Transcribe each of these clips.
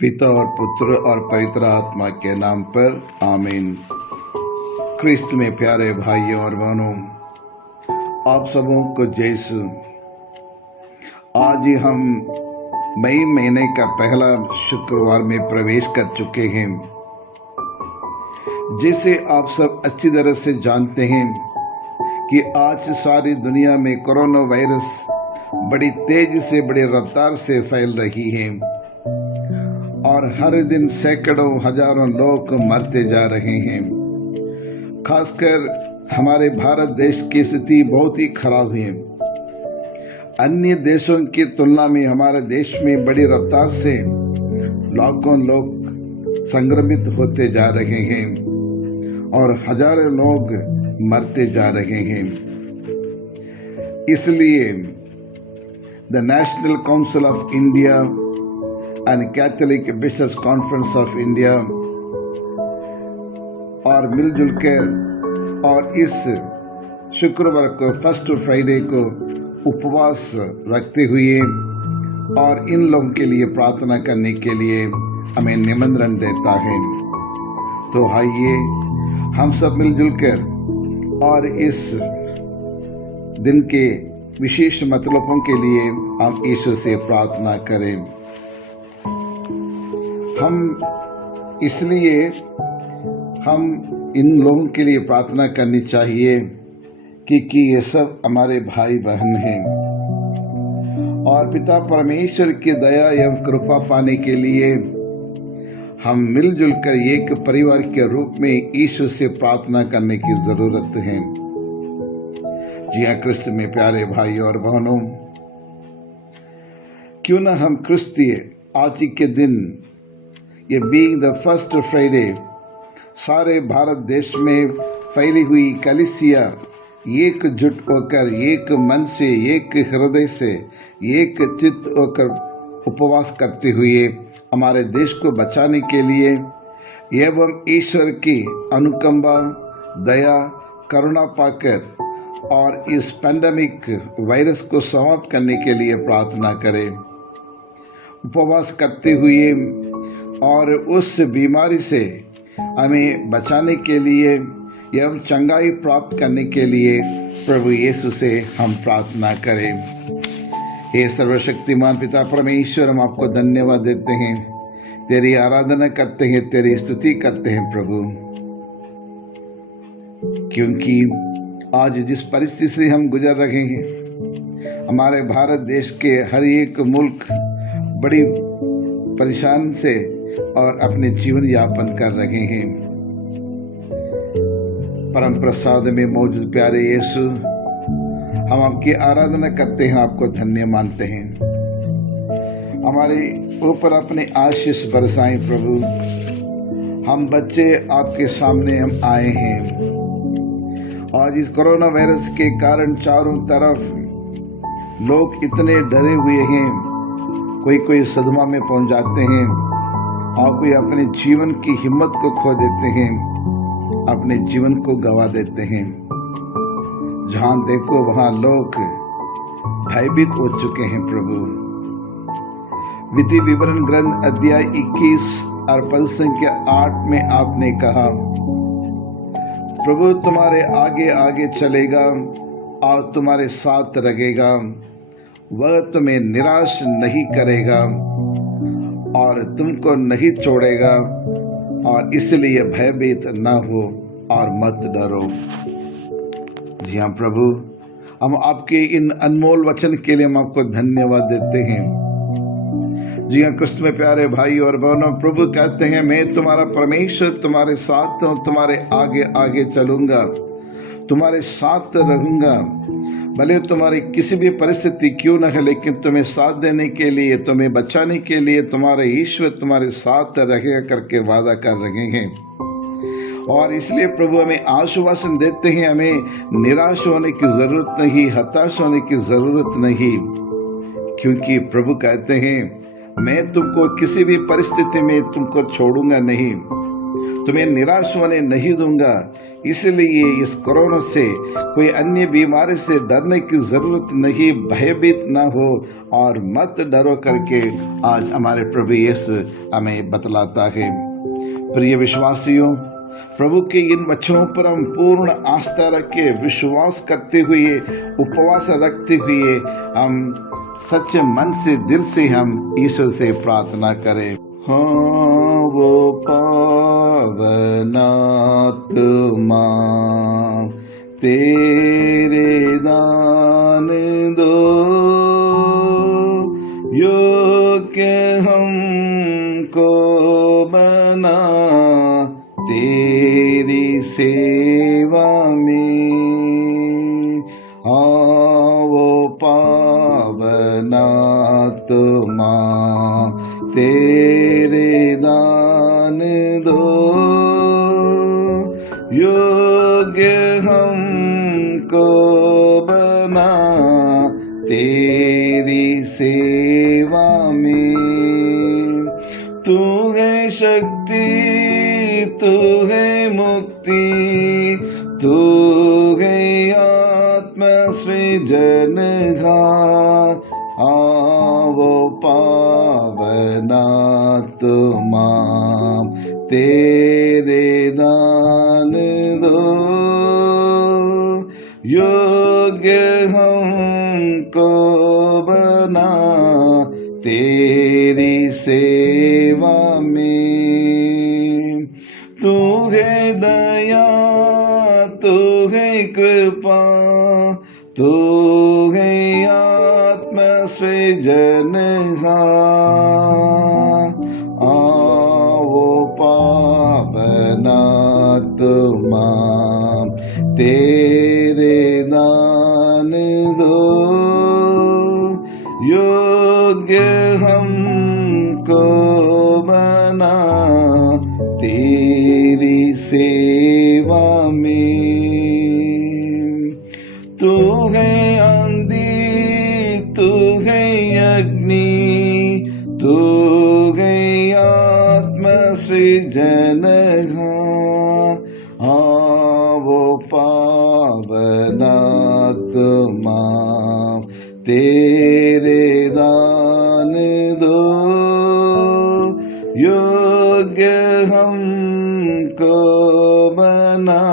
पिता और पुत्र और पवित्र आत्मा के नाम पर आमीन। क्रिस्त में प्यारे भाइयों और बहनों, आप सबों को जैसे आज ही हम मई महीने का पहला शुक्रवार में प्रवेश कर चुके हैं। जिसे आप सब अच्छी तरह से जानते हैं कि आज सारी दुनिया में कोरोना वायरस बड़ी तेजी से बड़ी रफ्तार से फैल रही है और हर दिन सैकड़ों हजारों लोग मरते जा रहे हैं। खासकर हमारे भारत देश की स्थिति बहुत ही खराब है। अन्य देशों की तुलना में हमारे देश में बड़ी रफ्तार से लाखों लोग संक्रमित होते जा रहे हैं और हजारों लोग मरते जा रहे हैं। इसलिए the National Council of India and Catholic Bishops Conference of India और मिलजुल कर और इस शुक्रवार को फर्स्ट फ्राइडे को उपवास रखते हुए और इन लोगों के लिए प्रार्थना करने के लिए हमें निमंत्रण देता है। तो आइए हम सब मिलजुल कर और इस दिन के विशेष मतलबों के लिए हम ईश्वर से प्रार्थना करें। इसलिए हम इन लोगों के लिए प्रार्थना करनी चाहिए कि ये सब हमारे भाई बहन हैं और पिता परमेश्वर की दया एवं कृपा पाने के लिए हम मिलजुल कर एक परिवार के रूप में ईश्वर से प्रार्थना करने की जरूरत है। जी हाँ, क्रिस्त में प्यारे भाई और बहनों, क्यों ना हम क्रिस्तीय आज के दिन ये बीइंग द फर्स्ट फ्राइडे सारे भारत देश में फैली हुई कलीसिया एकजुट होकर एक मन से एक हृदय से एक चित्त होकर उपवास करते हुए हमारे देश को बचाने के लिए एवं ईश्वर की अनुकंपा दया करुणा पाकर और इस पैंडेमिक वायरस को समाप्त करने के लिए प्रार्थना करें। उपवास करते हुए और उस बीमारी से हमें बचाने के लिए एवं चंगाई प्राप्त करने के लिए प्रभु यीशु से हम प्रार्थना करें। हे सर्वशक्तिमान पिता परमेश्वर, हम आपको धन्यवाद देते हैं, तेरी आराधना करते हैं, तेरी स्तुति करते हैं प्रभु, क्योंकि आज जिस परिस्थिति से हम गुजर रहे हैं, हमारे भारत देश के हर एक मुल्क बड़ी परेशान से और अपने जीवन यापन कर रहे हैं। परम प्रसाद में मौजूद प्यारे यीशु, हम आपकी आराधना करते हैं, आपको धन्य मानते हैं। हमारे ऊपर अपने आशीष बरसाएं प्रभु। हम बच्चे आपके सामने हम आए हैं और इस कोरोना वायरस के कारण चारों तरफ लोग इतने डरे हुए हैं, कोई सदमा में पहुंच जाते हैं और कोई अपने जीवन की हिम्मत को खो देते हैं, अपने जीवन को गवा देते हैं। जहां देखो वहां लोग भयभीत हो चुके हैं प्रभु। विधि विवरण ग्रंथ अध्याय 21 और पद संख्या 8 में आपने कहा, प्रभु तुम्हारे आगे आगे चलेगा और तुम्हारे साथ रहेगा, वह तुम्हें निराश नहीं करेगा और तुमको नहीं छोड़ेगा, और इसलिए भयभीत न हो और मत डरो। जी हाँ प्रभु, हम आपके इन अनमोल वचन के लिए हम आपको धन्यवाद देते हैं। जी हाँ, कृष्ण में प्यारे भाई और बहनों, प्रभु कहते हैं, मैं तुम्हारा परमेश्वर तुम्हारे साथ हूँ, तुम्हारे आगे आगे चलूंगा, तुम्हारे साथ रहूंगा। भले तुम्हारी किसी भी परिस्थिति क्यों न है, लेकिन तुम्हें साथ देने के लिए, तुम्हें बचाने के लिए तुम्हारे ईश्वर तुम्हारे साथ रहेगा करके वादा कर रहे हैं। और इसलिए प्रभु हमें आश्वासन देते हैं, हमें निराश होने की जरूरत नहीं, हताश होने की जरूरत नहीं, क्योंकि प्रभु कहते हैं, मैं तुमको किसी भी परिस्थिति में तुमको छोड़ूंगा नहीं, तुम्हें निराश होने नहीं दूंगा। इसलिए इस कोरोना से, कोई अन्य बीमारी से डरने की जरूरत नहीं, भयभीत ना हो और मत डरो करके आज हमारे प्रभु यीशु हमें बतलाता है। प्रिय विश्वासियों, प्रभु के इन वचनों पर हम पूर्ण आस्था रखे, विश्वास करते हुए, उपवास रखते हुए हम सच्चे मन से, दिल से हम ईश्वर से प्रार्थना करें। हाँ, वो पावन आत्मा तेरे दान दो, योग्य हमको बना तेरी सेवा में। हाँ, वो पावन आत्मा तेरे दान दो, योग्य हमको बना तेरी सेवा में। तू है शक्ति, तू है मुक्ति, तू है आत्म सृजनहार। वो पावन आत्मा तेरे दान दो, योग्य हमको बना तेरी सेवा में। तू है दया, तू है कृपा, तू है आत्म सृजनहार। वो पावन आत्मा तेरे दान दो, योग्य हमको बना तेरी सेवा में। तू है आंधी, तू है अग्नि, तू है आत्म सृजनहार। वो पावन आत्मा तेरे दान दो, योग्य हमको बना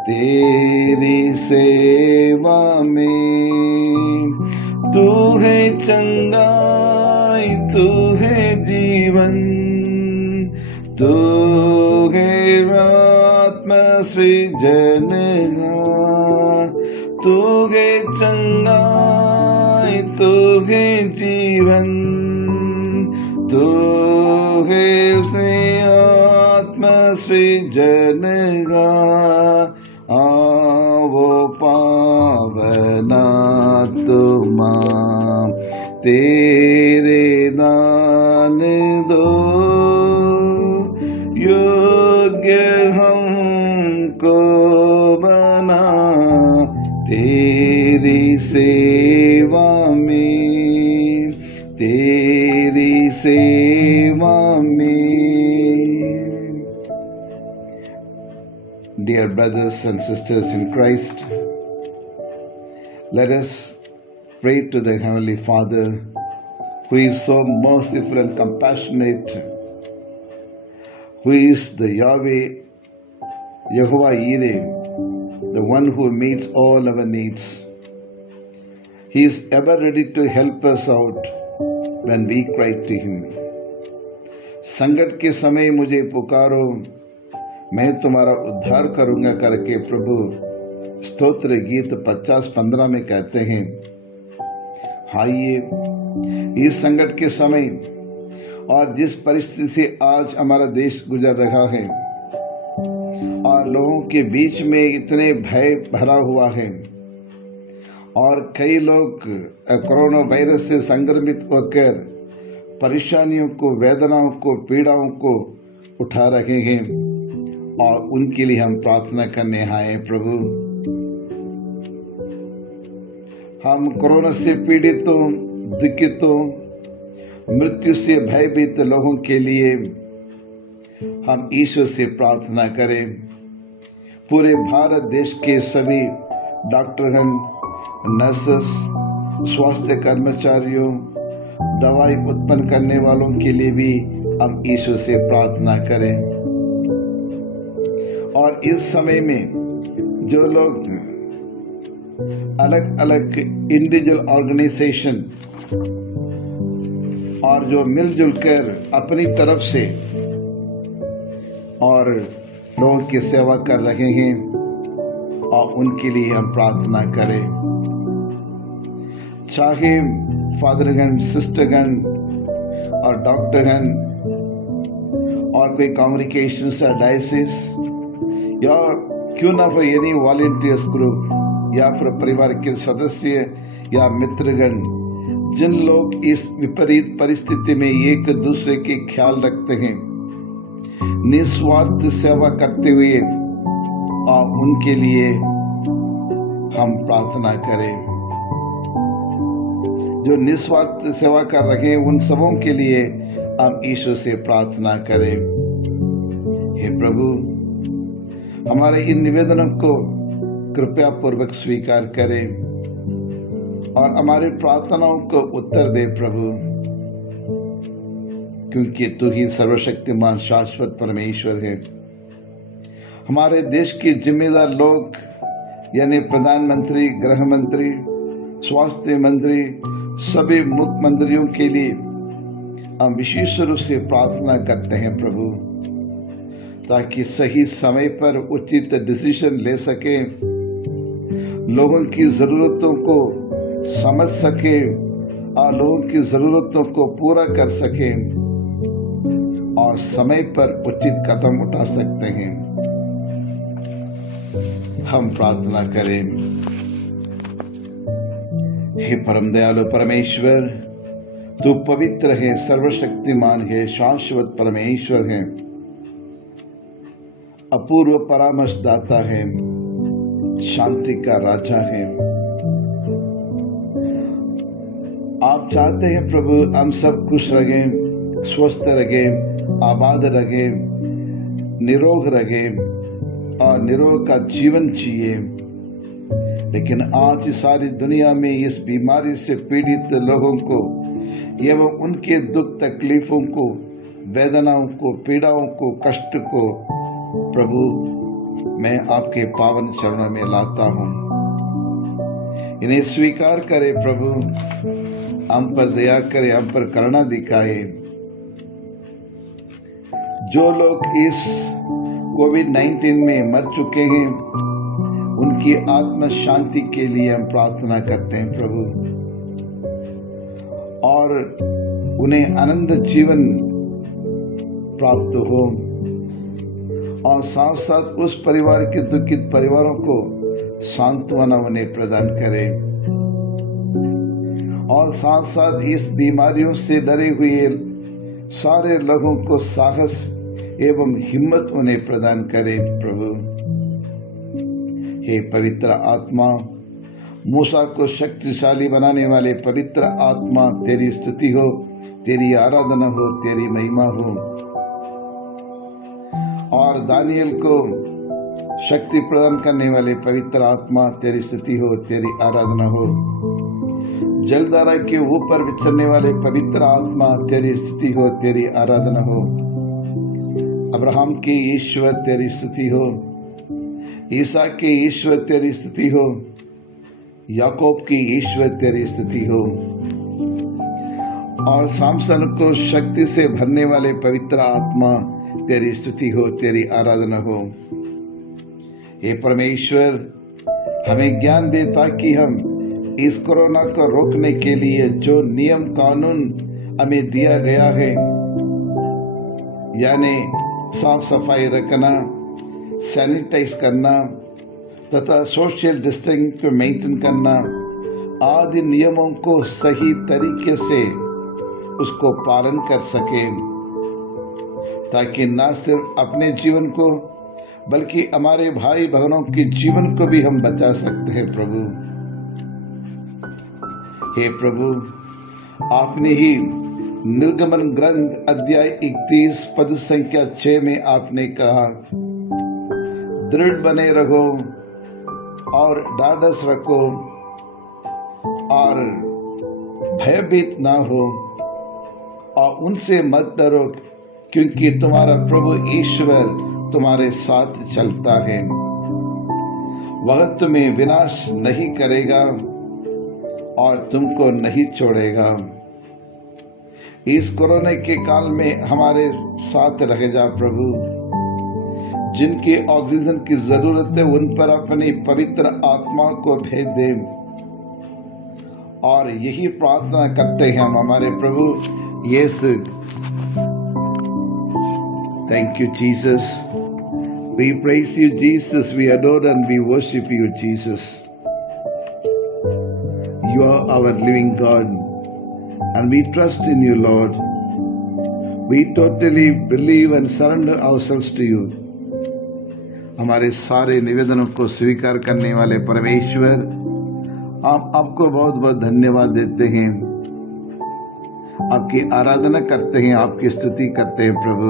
तेरी सेवा में। तू है चंगाई, तू है जीवन, तू है आत्म सृजनहार। तू है चंगाई, तू है जीवन, तू है आत्म सृजनहार। वो पावन आत्मा तेरे दान दो, योग्य हमको बना तेरी सेवा में, तेरी सेवा में। Dear brothers and sisters in Christ, let us pray to the Heavenly Father, who is so merciful and compassionate, who is the Yahweh, Yehovah Yireh, the one who meets all our needs. He is ever ready to help us out when we cry to Him. संकट के समय मुझे पुकारो, मैं तुम्हारा उद्धार करूंगा करके प्रभु स्तोत्र गीत 50-15 में कहते हैं। आइए इस संकट के समय और जिस परिस्थिति से आज हमारा देश गुजर रहा है और लोगों के बीच में इतने भय भरा हुआ है और कई लोग कोरोना वायरस से संक्रमित होकर परेशानियों को, वेदनाओं को, पीड़ाओं को उठा रहे हैं और उनके लिए हम प्रार्थना करने आए। प्रभु, हम कोरोना से पीड़ितों, दुखितों, मृत्यु से भयभीत लोगों के लिए हम ईश्वर से प्रार्थना करें। पूरे भारत देश के सभी डॉक्टरगण, नर्सेस, स्वास्थ्य कर्मचारियों, दवाई उत्पन्न करने वालों के लिए भी हम ईश्वर से प्रार्थना करें। और इस समय में जो लोग अलग अलग इंडिविजुअल ऑर्गेनाइजेशन और जो मिलजुल कर अपनी तरफ से और लोगों की सेवा कर रहे हैं, और उनके लिए हम प्रार्थना करें। चाहे फादरगण, सिस्टरगण और डॉक्टरगण और कोई कांग्रेगेशन या डायसिस, या क्यों ना हो एनी वॉलंटियर्स ग्रुप, या फिर परिवार के सदस्य या मित्रगण, जिन लोग इस विपरीत परिस्थिति में एक दूसरे के ख्याल रखते हैं, निस्वार्थ सेवा करते हुए, और उनके लिए हम प्रार्थना करें। जो निस्वार्थ सेवा कर रहे हैं, उन सबों के लिए हम ईश्वर से प्रार्थना करें। हे प्रभु, हमारे इन निवेदनों को कृपया पूर्वक स्वीकार करें और हमारी प्रार्थनाओं को उत्तर दे प्रभु, क्योंकि तू ही सर्वशक्तिमान शाश्वत परमेश्वर है। हमारे देश के जिम्मेदार लोग यानी प्रधानमंत्री, गृह मंत्री, स्वास्थ्य मंत्री, सभी मुख्यमंत्रियों के लिए हम विशेष रूप से प्रार्थना करते हैं प्रभु, ताकि सही समय पर उचित डिसीजन ले सके, लोगों की जरूरतों को समझ सके और लोगों की जरूरतों को पूरा कर सके और समय पर उचित कदम उठा सकते हैं। हम प्रार्थना करें। हे परम दयालु परमेश्वर, तू पवित्र है, सर्वशक्तिमान है, शाश्वत परमेश्वर है, अपूर्व परामर्शदाता है, शांति का राजा है। आप चाहते हैं प्रभु हम सब खुश रहें, स्वस्थ रहें, आबाद रहें, निरोग रहें और निरोग का जीवन जिए। लेकिन आज सारी दुनिया में इस बीमारी से पीड़ित लोगों को एवं उनके दुख तकलीफों को, वेदनाओं को, पीड़ाओं को, कष्ट को प्रभु मैं आपके पावन चरणों में लाता हूँ। इन्हें स्वीकार करे प्रभु, हम पर दया करे, हम पर करुणा दिखाए। जो लोग इस कोविड-19 में मर चुके हैं, उनकी आत्म शांति के लिए हम प्रार्थना करते हैं प्रभु, और उन्हें आनंद जीवन प्राप्त हो, और साथ साथ उस परिवार के दुखित परिवारों को सांत्वना उन्हें प्रदान करे, और साथ साथ इस बीमारियों से डरे हुए सारे लोगों को साहस एवं हिम्मत उन्हें प्रदान करे प्रभु। हे पवित्र आत्मा, मूसा को शक्तिशाली बनाने वाले पवित्र आत्मा, तेरी स्तुति हो, तेरी आराधना हो, तेरी महिमा हो। और दानियल को शक्ति प्रदान करने वाले पवित्र आत्मा, तेरी स्तुति हो, तेरी आराधना हो। जलधारा के ऊपर विचरने वाले पवित्र आत्मा, तेरी स्तुति हो, तेरी आराधना हो। अब्राहम के ईश्वर, तेरी स्तुति हो। ईसा के ईश्वर, तेरी स्तुति हो। याकूब की ईश्वर, तेरी स्तुति हो। और सामसन को शक्ति से भरने वाले पवित्र आत्मा, तेरी स्तुति हो, तेरी आराधना हो। हे परमेश्वर, हमें ज्ञान दे ताकि हम इस कोरोना को रोकने के लिए जो नियम कानून हमें दिया गया है, यानी साफ सफाई रखना, सैनिटाइज करना तथा सोशल डिस्टेंसिंग को मेंटेन करना, आदि नियमों को सही तरीके से उसको पालन कर सके, ताकि न सिर्फ अपने जीवन को बल्कि हमारे भाई बहनों के जीवन को भी हम बचा सकते हैं प्रभु। हे प्रभु, आपने ही निर्गमन ग्रंथ अध्याय 31 पद संख्या 6 में आपने कहा, दृढ़ बने रहो और ढाढ़स रखो और भयभीत ना हो और उनसे मत डरो, क्योंकि तुम्हारा प्रभु ईश्वर तुम्हारे साथ चलता है। वह तुम्हें विनाश नहीं करेगा और तुमको नहीं छोड़ेगा। इस कोरोना के काल में हमारे साथ रह जा प्रभु। जिनकी ऑक्सीजन की जरूरत है उन पर अपनी पवित्र आत्मा को भेज दे, और यही प्रार्थना करते हैं हम हमारे प्रभु Yeshu. Thank you Jesus, we praise you Jesus, we adore and we worship you Jesus. You are our living God and we trust in you, Lord. We totally believe and surrender ourselves to you. हमारे सारे निवेदनों को स्वीकार करने वाले परमेश्वर, आप आपको बहुत बहुत धन्यवाद देते हैं, आपकी आराधना करते हैं, आपकी स्तुति करते हैं प्रभु।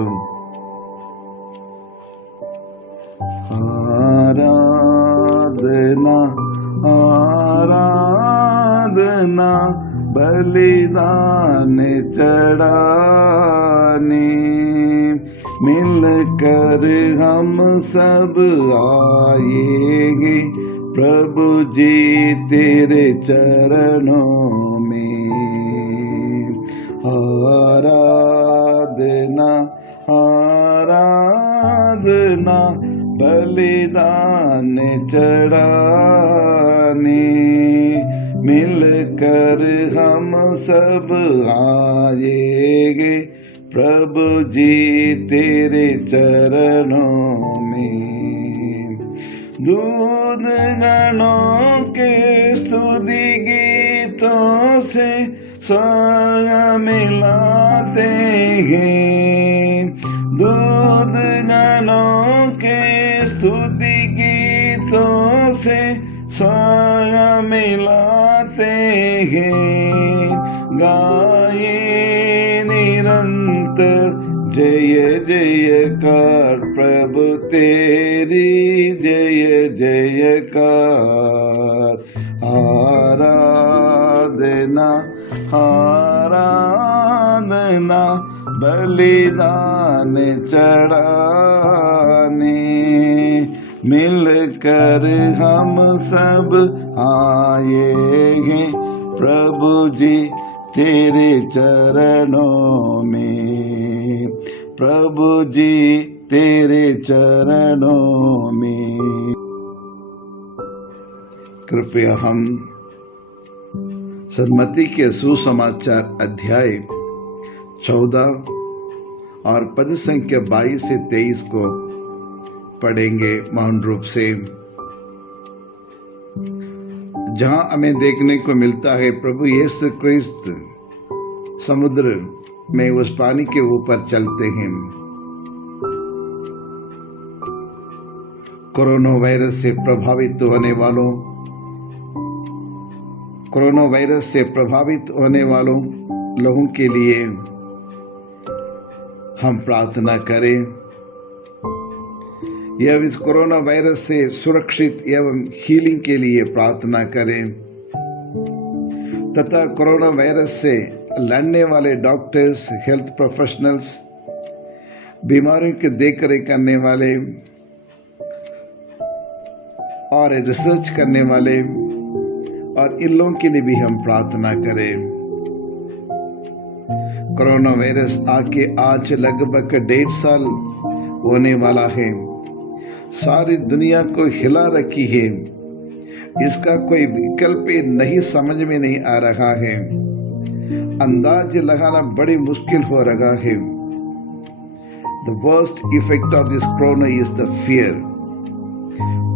आराधना आराधना बलिदान चढ़ाने, मिलकर हम सब आएंगे प्रभु जी तेरे चरणों में। आराधना आराधना बलिदान चढ़ाने, मिलकर हम सब आएंगे प्रभु जी तेरे चरणों में। दूत गणों के स्तुति गीतों से स्वर्ग मिलाते हैं। दूत गणों के स्तुति गीतों से स्वर्ग मिलाते हैं। गाए निरंतर जय जयकार प्रभु तेरी जय जयकार। आराधना आराधना बलिदान चढ़ाने, मिलकर हम सब आएंगे प्रभु जी तेरे चरणों में। प्रभु जी तेरे चरणों में। कृपया हम सन्मति के सुसमाचार अध्याय 14 और पद संख्या 22 से 23 को पढ़ेंगे मौन रूप से, जहां हमें देखने को मिलता है प्रभु यीशु क्रिस्त समुद्र में उस पानी के ऊपर चलते हैं। कोरोना वायरस से प्रभावित होने वालों लोगों के लिए हम प्रार्थना करें। यह इस कोरोना वायरस से सुरक्षित एवं हीलिंग के लिए प्रार्थना करें, तथा कोरोना वायरस से लड़ने वाले डॉक्टर्स, हेल्थ प्रोफेशनल्स, बीमारियों की देखरेख करने वाले और रिसर्च करने वाले और इन लोगों के लिए भी हम प्रार्थना करें। कोरोना वायरस आके आज लगभग 1.5 साल होने वाला है। सारी दुनिया को हिला रखी है। इसका कोई विकल्प नहीं समझ में नहीं आ रहा है। अंदाज लगाना बड़ी मुश्किल हो रहा है। The worst effect of this corona is the fear.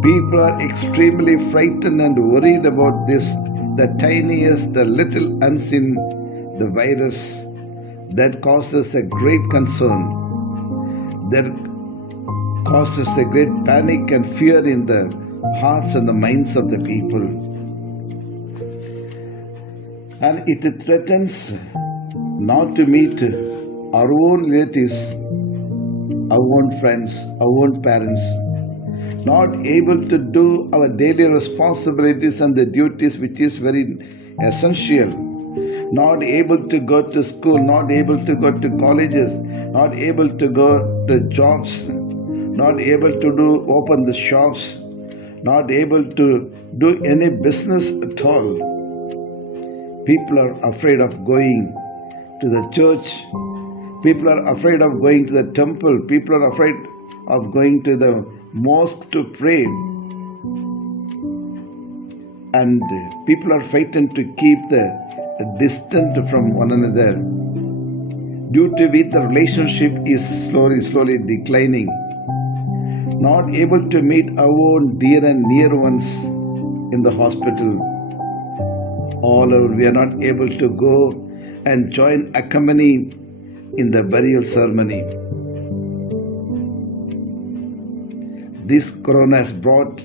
People are extremely frightened and worried about this, the tiniest, the little unseen, the virus that causes a great concern, that causes a great panic and fear in the hearts and the minds of the people. And it threatens not to meet our own relatives, our own friends, our own parents, not able to do our daily responsibilities and the duties which is very essential, not able to go to school, not able to go to colleges, not able to go to jobs, not able to open the shops, not able to do any business at all. People are afraid of going to the church. People are afraid of going to the temple. People are afraid of going to the mosque to pray. And people are frightened to keep the distant from one another. Due to which the relationship is slowly declining. Not able to meet our own dear and near ones in the hospital. We are not able to go and join accompany in the burial ceremony. This corona has brought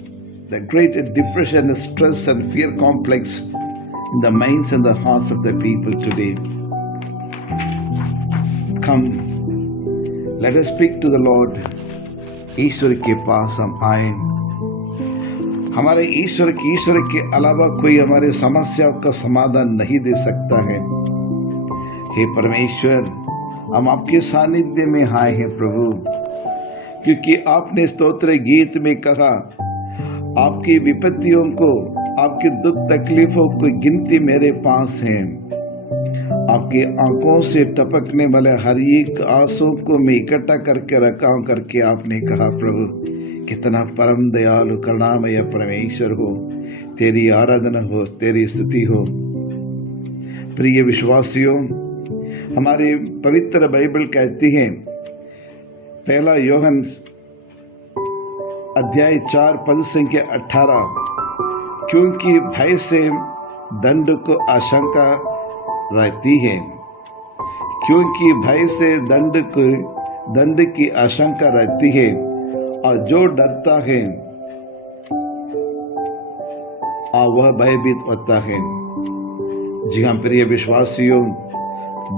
the great depression, stress and fear complex in the minds and the hearts of the people today. Come, let us speak to the Lord. ईश्वर के पास हम आए। हमारे ईश्वर के अलावा कोई हमारे समस्याओं का समाधान नहीं दे सकता है। हे परमेश्वर, हम आपके सानिध्य में आए हैं प्रभु, क्योंकि आपने स्तोत्र गीत में कहा, आपकी विपत्तियों को, आपके दुख तकलीफों की गिनती मेरे पास है। आपकी आंखों से टपकने वाले हर एक आंसू को मैं इकट्ठा करके रखा हूं करके आपने कहा। प्रभु, कितना परम दयालु करुणामय परमेश्वर हो, तेरी आराधना हो, तेरी स्तुति हो। प्रिय विश्वासियों, हमारे पवित्र बाइबल कहती है, पहला यूहन्ना अध्याय 4 पद संख्या 18, क्योंकि भय से दंड को आशंका रहती है, क्योंकि भय से दंड की आशंका रहती है, और जो डरता है वह भयभीत होता है। जी हाँ प्रिय विश्वासियों,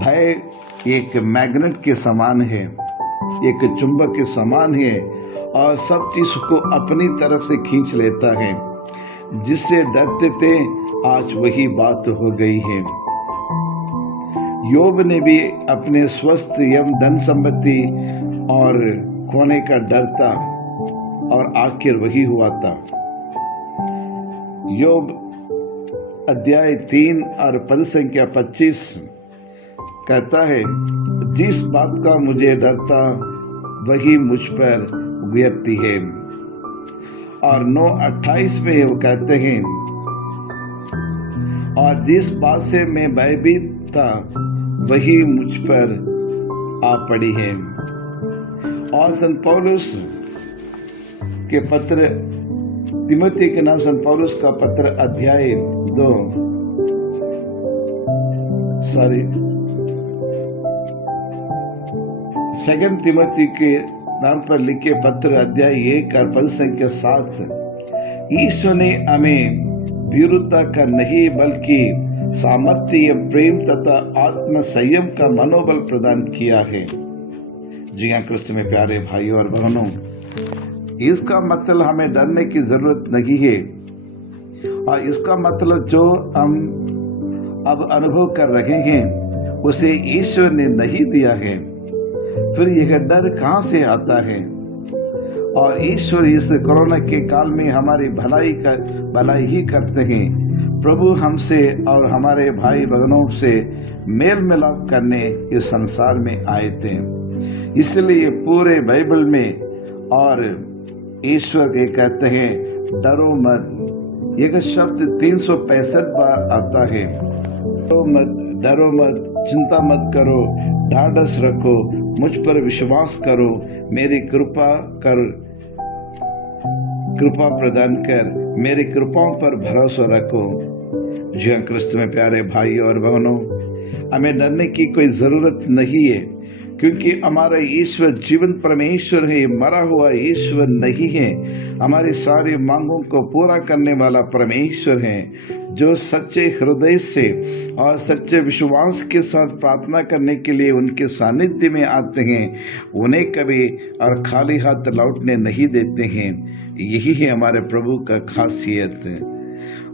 भय एक मैग्नेट के समान है, एक चुंबक के समान है, और सब चीज को अपनी तरफ से खींच लेता है। जिससे डरते थे आज वही बात हो गई है। योब ने भी अपने स्वास्थ्य एवं धन संपत्ति और खोने का डर था, और आखिर वही हुआ था। योब अध्याय 3 और पद संख्या 25 कहता है, जिस बात का मुझे डर था वही मुझ पर गुजरती है। और 9:28 में वो कहते हैं, और जिस बात से मैं भयभीत था वही मुझ पर आ पड़ी है। और संत पौलुस के पत्र, तिमोथी के नाम संत पौलुस का पत्र अध्याय 2 सेकंड तिमोथी के नाम पर लिखे पत्र अध्याय 1 और पद संख्या 7, ईश्वर ने हमें वीरता का नहीं बल्कि सामर्थ्य, प्रेम तथा आत्म संयम का मनोबल प्रदान किया है। जी हाँ क्रिस्त में प्यारे भाइयों और बहनों, इसका मतलब हमें डरने की जरूरत नहीं है, और इसका मतलब जो हम अब अनुभव कर रहे हैं उसे ईश्वर ने नहीं दिया है। फिर यह डर कहाँ से आता है? और ईश्वर इस कोरोना के काल में हमारी भलाई ही करते हैं। प्रभु हमसे और हमारे भाई बहनों से मेल मिलाप करने इस संसार में आए थे। इसलिए पूरे बाइबल में और ईश्वर ये कहते हैं, डरो मत। यह शब्द 365 बार आता है। डरो मत, चिंता मत करो, ढाढ़स रखो, मुझ पर विश्वास करो, मेरी कृपा प्रदान कर, मेरी कृपाओं पर भरोसा रखो। जी हाँ क्रिस्त में प्यारे भाइयों और बहनों, हमें डरने की कोई जरूरत नहीं है, क्योंकि हमारा ईश्वर जीवन परमेश्वर है, मरा हुआ ईश्वर नहीं है। हमारी सारी मांगों को पूरा करने वाला परमेश्वर है। जो सच्चे हृदय से और सच्चे विश्वास के साथ प्रार्थना करने के लिए उनके सानिध्य में आते हैं, उन्हें कभी और खाली हाथ लौटने नहीं देते हैं। यही है हमारे प्रभु का खासियत।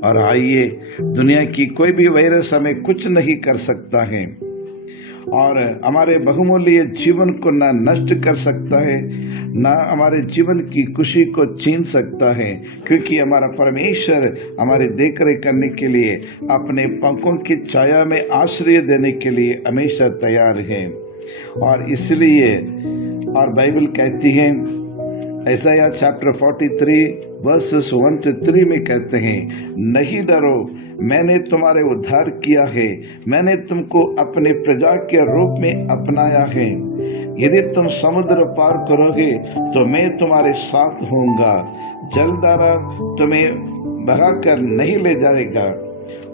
और आइए, दुनिया की कोई भी वायरस हमें कुछ नहीं कर सकता है और हमारे बहुमूल्य जीवन को ना नष्ट कर सकता है, ना हमारे जीवन की खुशी को छीन सकता है, क्योंकि हमारा परमेश्वर हमारी देखरेख करने के लिए, अपने पंखों की छाया में आश्रय देने के लिए हमेशा तैयार है। और इसलिए और बाइबल कहती है, यशायाह चैप्टर 43 वर्सेस 1 to 3 में कहते हैं, नहीं डरो, मैंने तुम्हारे उद्धार किया है, मैंने तुमको अपने प्रजा के रूप में अपनाया है। यदि तुम समुद्र पार करोगे तो मैं तुम्हारे साथ होऊंगा, जलधारा तुम्हें बहाकर नहीं ले जाएगा,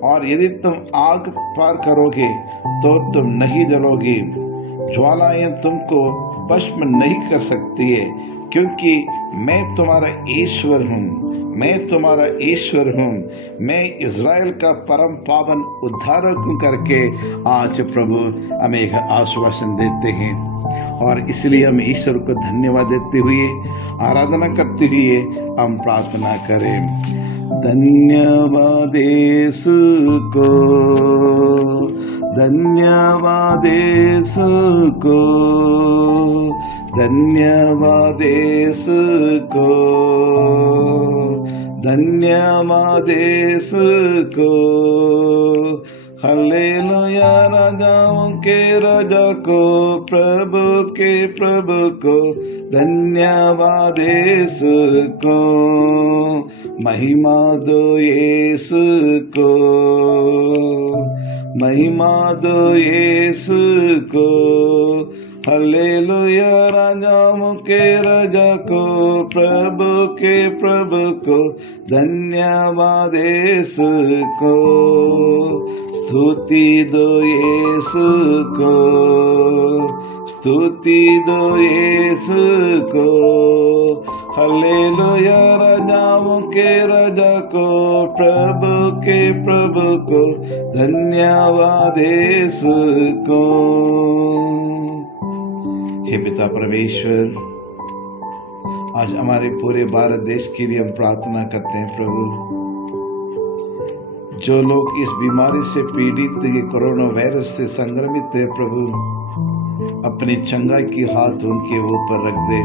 और यदि तुम आग पार करोगे तो तुम नहीं जलोगे, ज्वालाएं तुमको भस्म नहीं कर सकती है, क्योंकि मैं तुम्हारा ईश्वर हूँ, मैं तुम्हारा ईश्वर हूँ, मैं इज़राइल का परम पावन उद्धारक हूँ करके आज प्रभु हमें एक आश्वासन देते हैं। और इसलिए हम ईश्वर को धन्यवाद देते हुए, आराधना करते हुए हम प्रार्थना करें। धन्यवाद यीशु को, धन्यवाद यीशु को, धन्यवाद यीशु को, धन्यवाद यीशु को। हालेलुया, राजाओं के राजा को, प्रभु के प्रभु को, धन्यवाद यीशु को। महिमा दो यीशु को, महिमा दो यीशु को। हालेलुया, राजाओं के राजा को, प्रभु के प्रभु को, धन्यवाद यीशु को। स्तुति दो यीशु को, स्तुति दो यीशु को। हालेलुया, राजाओं के राजा को, प्रभु के प्रभु को, धन्यवाद यीशु को। हे पिता परमेश्वर, आज हमारे पूरे भारत देश के लिए हम प्रार्थना करते हैं प्रभु। जो लोग इस बीमारी से पीड़ित, ये कोरोना वायरस से संक्रमित है प्रभु, अपनी चंगाई की हाथ उनके ऊपर रख दे,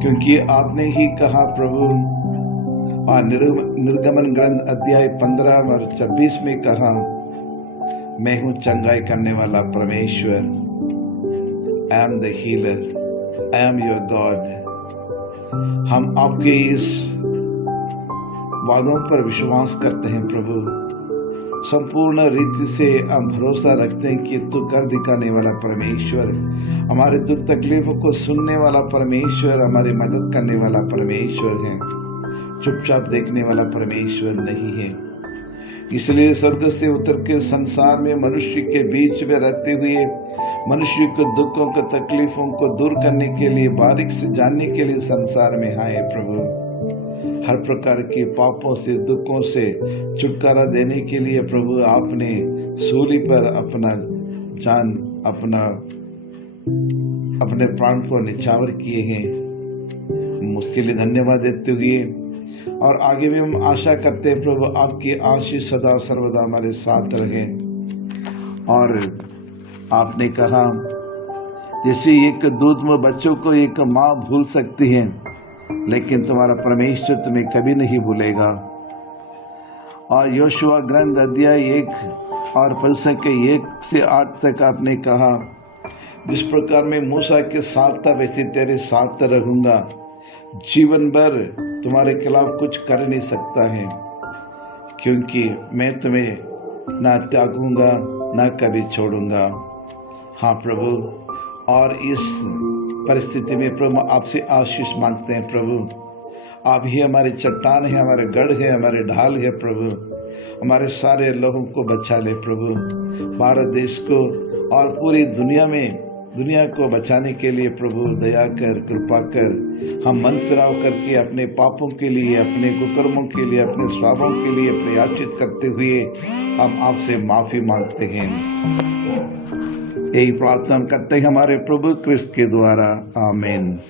क्योंकि आपने ही कहा प्रभु, और निर्गमन ग्रंथ अध्याय 15 और 26 में कहा, मैं हूं चंगाई करने वाला परमेश्वर। I am the healer, I am your God। हम आपके इस वादों पर विश्वास करते हैं प्रभु। संपूर्ण रीति से हम भरोसा रखते हैं कि तू कर दिखाने वाला परमेश्वर, हमारे दुख तकलीफों को सुनने वाला परमेश्वर, हमारी मदद करने वाला परमेश्वर है, चुपचाप देखने वाला परमेश्वर नहीं है। इसलिए स्वर्ग से उतर के संसार में मनुष्य के बीच में रहते हुए मनुष्य को दुखों को तकलीफों को दूर करने के लिए, बारीक से जानने के लिए संसार में आए प्रभु। हर प्रकार के पापों से, दुखों से छुटकारा देने के लिए प्रभु आपने सूली पर अपना जान, अपने प्राण को निछावर किए हैं। उसके लिए धन्यवाद देते हुए और आगे भी हम आशा करते हैं प्रभु, आपकी आशीष सदा सर्वदा हमारे साथ रहे। और आपने कहा, जैसे एक दूध में बच्चों को एक माँ भूल सकती है, लेकिन तुम्हारा परमेश्वर तुम्हें कभी नहीं भूलेगा। और योशुआ ग्रंथ अध्याय 1 और पद के 1 से 8 तक आपने कहा, जिस प्रकार मैं मूसा के साथ था वैसे तेरे साथ रहूंगा, जीवन भर तुम्हारे खिलाफ कुछ कर नहीं सकता है, क्योंकि मैं तुम्हें ना त्यागूंगा ना कभी छोड़ूंगा। हाँ प्रभु, और इस परिस्थिति में प्रभु आपसे आशीष मांगते हैं प्रभु। आप ही हमारी चट्टान है, हमारे गढ़ है, हमारे ढाल है प्रभु। हमारे सारे लोगों को बचा ले प्रभु। भारत देश को और पूरी दुनिया में दुनिया को बचाने के लिए प्रभु दया कर, कृपा कर। हम मन फिराव करके अपने पापों के लिए, अपने कुकर्मों के लिए, अपने स्वभावों के लिए प्रयाचित करते हुए हम आपसे माफी मांगते हैं। यही प्रार्थना करते हैं हमारे प्रभु क्रिस्त के द्वारा, आमीन।